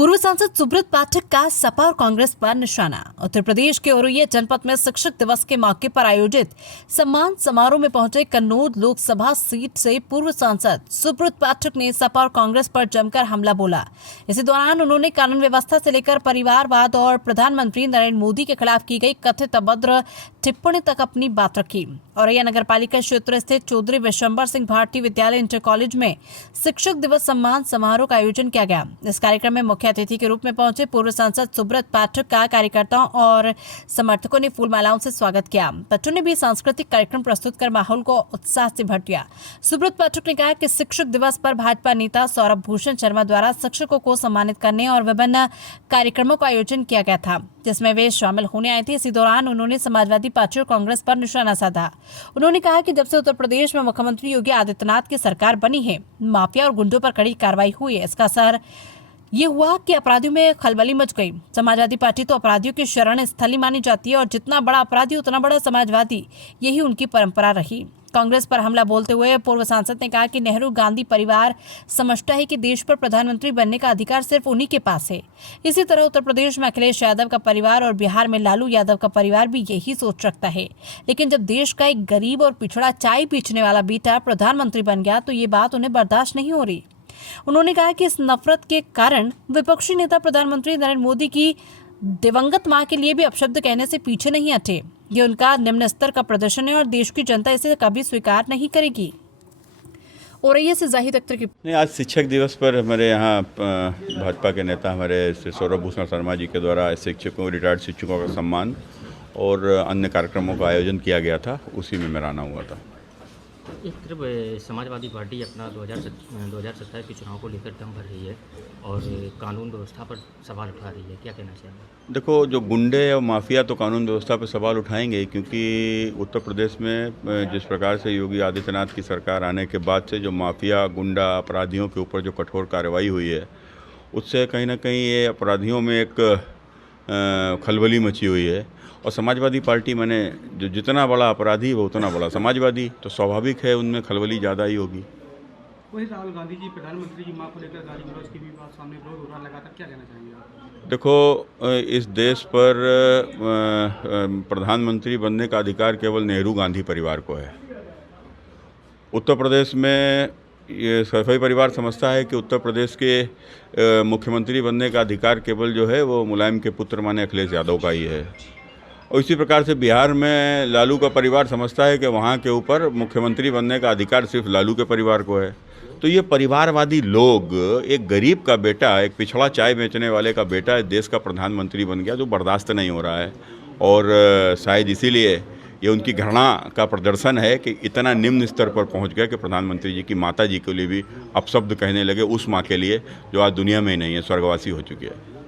पूर्व सांसद सुब्रत पाठक का सपा और कांग्रेस पर निशाना। उत्तर प्रदेश के औरैया जनपद में शिक्षक दिवस के मौके पर आयोजित सम्मान समारोह में पहुंचे कन्नौज लोकसभा सीट से पूर्व सांसद सुब्रत पाठक ने सपा और कांग्रेस पर जमकर हमला बोला। इसी दौरान उन्होंने कानून व्यवस्था से लेकर परिवारवाद और प्रधानमंत्री नरेंद्र मोदी के खिलाफ की गई कथित अभद्र टिप्पणी तक अपनी बात रखी। औरैया नगर पालिका क्षेत्र स्थित चौधरी विशंबर सिंह भारती विद्यालय इंटर कॉलेज में शिक्षक दिवस सम्मान समारोह का आयोजन किया गया। इस कार्यक्रम में मुख्य अतिथि के रूप में पहुंचे पूर्व सांसद सुब्रत पाठक का कार्यकर्ताओं और समर्थकों ने फूलमालाओं से स्वागत किया। बच्चों ने भी सांस्कृतिक कार्यक्रम प्रस्तुत कर माहौल को उत्साह से भर दिया। सुब्रत पाठक ने कहा कि शिक्षक दिवस पर भाजपा नेता सौरभ भूषण शर्मा द्वारा शिक्षकों को सम्मानित करने और विभिन्न कार्यक्रमों का आयोजन किया गया था, जिसमें वे शामिल होने आए थे। इसी दौरान उन्होंने समाजवादी पार्टी और कांग्रेस पर निशाना साधा। उन्होंने कहा कि जब से उत्तर प्रदेश में मुख्यमंत्री योगी आदित्यनाथ की सरकार बनी है, माफिया और गुंडों पर कड़ी कार्रवाई हुई है। इसका असर ये हुआ कि अपराधियों में खलबली मच गई। समाजवादी पार्टी तो अपराधियों की शरण स्थली मानी जाती है और जितना बड़ा अपराधी उतना बड़ा समाजवादी, यही उनकी परंपरा रही। कांग्रेस पर हमला बोलते हुए पूर्व सांसद ने कहा कि नेहरू गांधी परिवार समझता है कि देश पर प्रधानमंत्री बनने का अधिकार सिर्फ उन्हीं के पास है। इसी तरह उत्तर प्रदेश में अखिलेश यादव का परिवार और बिहार में लालू यादव का परिवार भी यही सोच रखता है। लेकिन जब देश का एक गरीब और पिछड़ा चाय बेचने वाला बेटा प्रधानमंत्री बन गया तो ये बात उन्हें बर्दाश्त नहीं हो रही। उन्होंने कहा कि इस नफरत के कारण विपक्षी नेता प्रधानमंत्री नरेंद्र मोदी की दिवंगत मां के लिए भी अपशब्द कहने से पीछे नहीं हटे। ये उनका निम्न स्तर का प्रदर्शन है और देश की जनता इसे कभी स्वीकार नहीं करेगी। औरैया से जाहिद अख्तर की नहीं, आज शिक्षक दिवस पर हमारे यहाँ भाजपा के नेता हमारे सौरभ भूषण शर्मा जी के द्वारा शिक्षकों, रिटायर्ड शिक्षकों का सम्मान और अन्य कार्यक्रमों का आयोजन किया गया था, उसी में मेरा आना हुआ था। एक तरफ समाजवादी पार्टी अपना 2027 के चुनाव को लेकर दम भर रही है और कानून व्यवस्था पर सवाल उठा रही है, क्या कहना चाहिए? देखो, जो गुंडे और माफिया तो कानून व्यवस्था पर सवाल उठाएंगे, क्योंकि उत्तर प्रदेश में जिस प्रकार से योगी आदित्यनाथ की सरकार आने के बाद से जो माफिया गुंडा अपराधियों के ऊपर जो कठोर कार्रवाई हुई है, उससे कहीं ना कहीं ये अपराधियों में एक खलबली मची हुई है। और समाजवादी पार्टी मैंने जो जितना बड़ा अपराधी वो उतना बड़ा समाजवादी, तो स्वाभाविक है उनमें खलबली ज़्यादा ही होगी। वही राहुल गांधी जी प्रधानमंत्री की मां को लेकर गाली गलौज की भी बात सामने विरोध हो रहा लगातार, क्या कहना चाहेंगे आप? देखो, इस देश पर प्रधानमंत्री बनने का अधिकार केवल नेहरू गांधी परिवार को है। उत्तर प्रदेश में ये सफाई परिवार समझता है कि उत्तर प्रदेश के मुख्यमंत्री बनने का अधिकार केवल जो है वो मुलायम के पुत्र माने अखिलेश यादव का ही है। और इसी प्रकार से बिहार में लालू का परिवार समझता है कि वहाँ के ऊपर मुख्यमंत्री बनने का अधिकार सिर्फ लालू के परिवार को है। तो ये परिवारवादी लोग, एक गरीब का बेटा, एक पिछड़ा चाय बेचने वाले का बेटा देश का प्रधानमंत्री बन गया, जो बर्दाश्त नहीं हो रहा है। और शायद इसीलिए ये उनकी घृणा का प्रदर्शन है कि इतना निम्न स्तर पर पहुँच गया कि प्रधानमंत्री जी की माता जी के लिए भी अपशब्द कहने लगे, उस माँ के लिए जो आज दुनिया में ही नहीं है, स्वर्गवासी हो चुकी है।